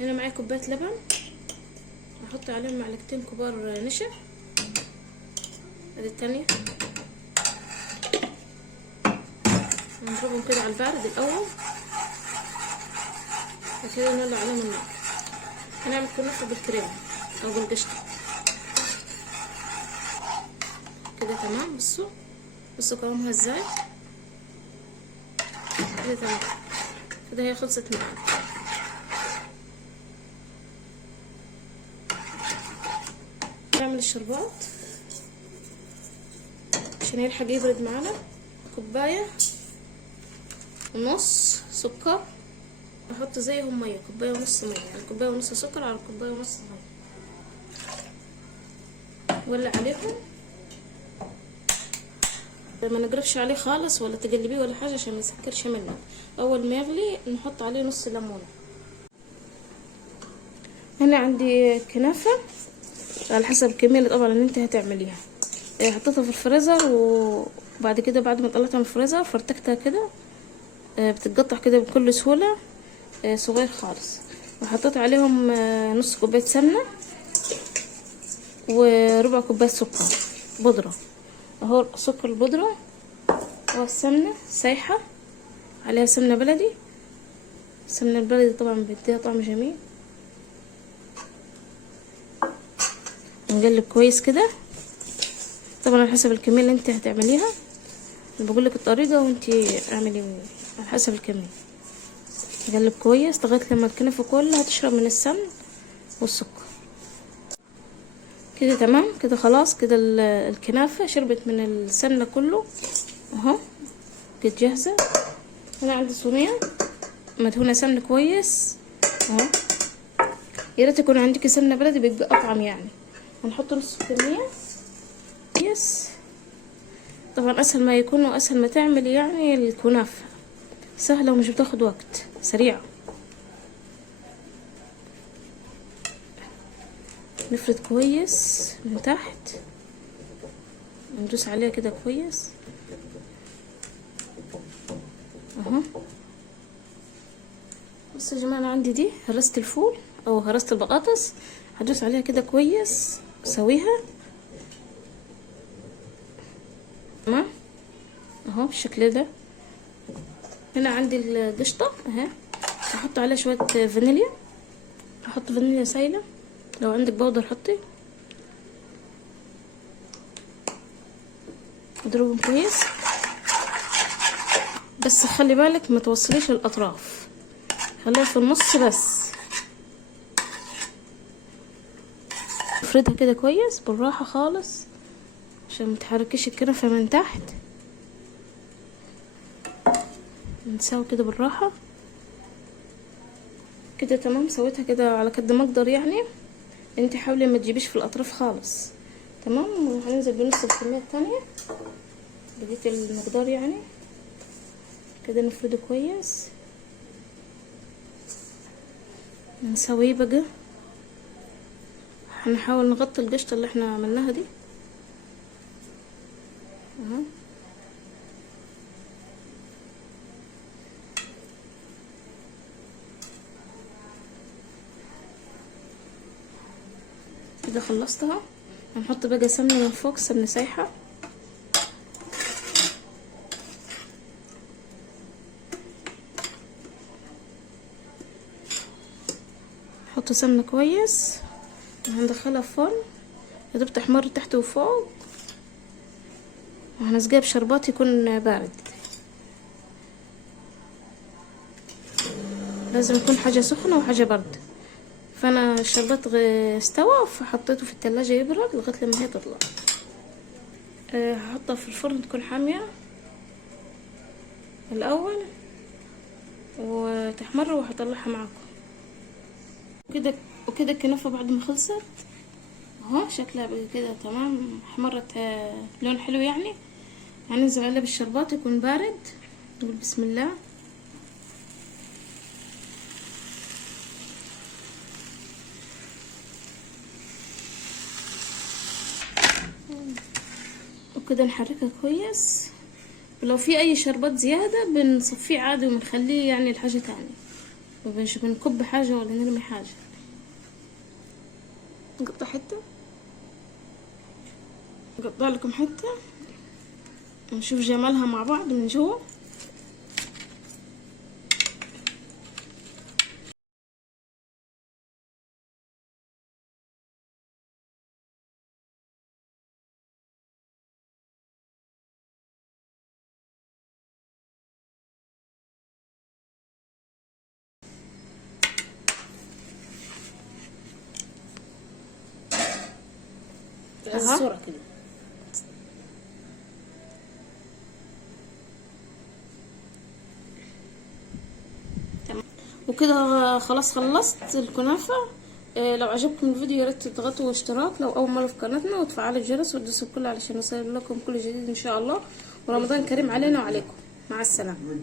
هنا معايا كوبايه لبن، هحط عليهم معلقتين كبار نشا. ادي التانية، نضربهم كده على البارد الاول، وكده نولع عليهم النار. هنعمل كنافه بالكريمه او بالقشطه كده. تمام. بصوا قوامها ازاي كده. تمام كده، هي خلصت معانا. نعمل الشربات عشان يلحق يبرد معانا. كوبايه ونص سكر، احط زيهم ميه، كوبايه ونص ميه، يعني كوبايه ونص سكر على كوبايه ونص ميه. ولع عليهم، ما نقربش عليه خالص ولا تقلبيه ولا حاجه عشان ما يسكرش منك. اول ما يغلي نحط عليه نص ليمونه. هنا عندي كنافه على حسب الكميه اللي طبعا اللي انت هتعمليها. حطيتها في الفريزر، وبعد كده بعد ما طلعتها من الفريزر فرتكتها كده، بتتقطع كده بكل سهوله، صغير خالص. وحطيت عليهم نص كوبايه سمنه وربع كوبايه سكر بودره. اهو سكر البودره والسمنه سايحه، عليها سمنه بلدي. السمنه البلدي طبعا بيديها طعم جميل. نقلب كويس كده، طبعا على حسب الكميه اللي انت هتعمليها. بقول لك الطريقه وانت اعملي على حسب الكميه. نقلب كويس لغايه لما الكنافه كلها تشرب من السمن والسكر كده. تمام كده، خلاص كده الكنافه شربت من السمنه كله اهو، كده جاهزه. هنا عندي صينيه مدهونه سمنه كويس اهو. يا ريت يكون عندك سمنه بلدي بيبقى اطعم يعني. هنحط نص كميه كويس. طبعا اسهل ما يكون واسهل ما تعمل يعني الكنافه، سهله ومش بتاخد وقت، سريعه. نفرد كويس من تحت، ندوس عليها كده كويس اهو. بصوا يا جماعه، انا عندي دي هرسة الفول او هرسة البطاطس، هدوس عليها كده كويس اسويها تمام اهو بالشكل ده. هنا عندي القشطه اهي، هحط عليها شويه فانيليا. هحط فانيليا سايله، لو عندك بودر حطي. اضربهم كويس، بس خلي بالك ما توصليش الاطراف، خليها في النص بس. افردها كده كويس بالراحه خالص عشان ما تحركيش الكنافه من تحت. نسوي كده بالراحه كده. تمام، سويتها كده على قد ما اقدر يعني. انت حاولي ما تجيبيش في الاطراف خالص. تمام، وهننزل بنص الكميه التانية بقيت المقدار يعني كده. نفرده كويس، نسويه بقى. هنحاول نغطي القشطه اللي احنا عملناها دي اهو. كده خلصتها. هنحط بقى سمنه من فوق، سمنه سايحه. نحط سمنه كويس وهندخلها في فرن يا دوب تحمر تحت وفوق، وهنسقيها بشربات يكون بارد. لازم يكون حاجه سخنه وحاجه برد. فانا الشربات استوى فحطيته في التلاجة يبرد لغايه لما هي تطلع. هحطها في الفرن تكون حاميه الاول وتحمر، وهطلعها معاكم كده. وكده الكنافه بعد ما خلصت اهو شكلها بقى كده تمام، احمرت لون حلو يعني. هننزل عليها بالشربات يكون بارد. نقول بسم الله. وكده نحركها كويس، ولو في اي شربات زيادة بنصفيه عادي وبنخليه يعني لحاجة تانية. مش بنكب حاجة ولا نرمي حاجة. نقطع حتة، نقطع لكم حتة نشوف جمالها مع بعض من جوا. الصورة كده. وكده خلاص خلصت الكنافة. لو عجبكم الفيديو يا ريت تضغطوا اشتراك لو اول مرة في قناتنا، وتفعلوا الجرس وتدوسوا الكل علشان يوصل لكم كل جديد ان شاء الله. ورمضان كريم علينا وعليكم. مع السلامة.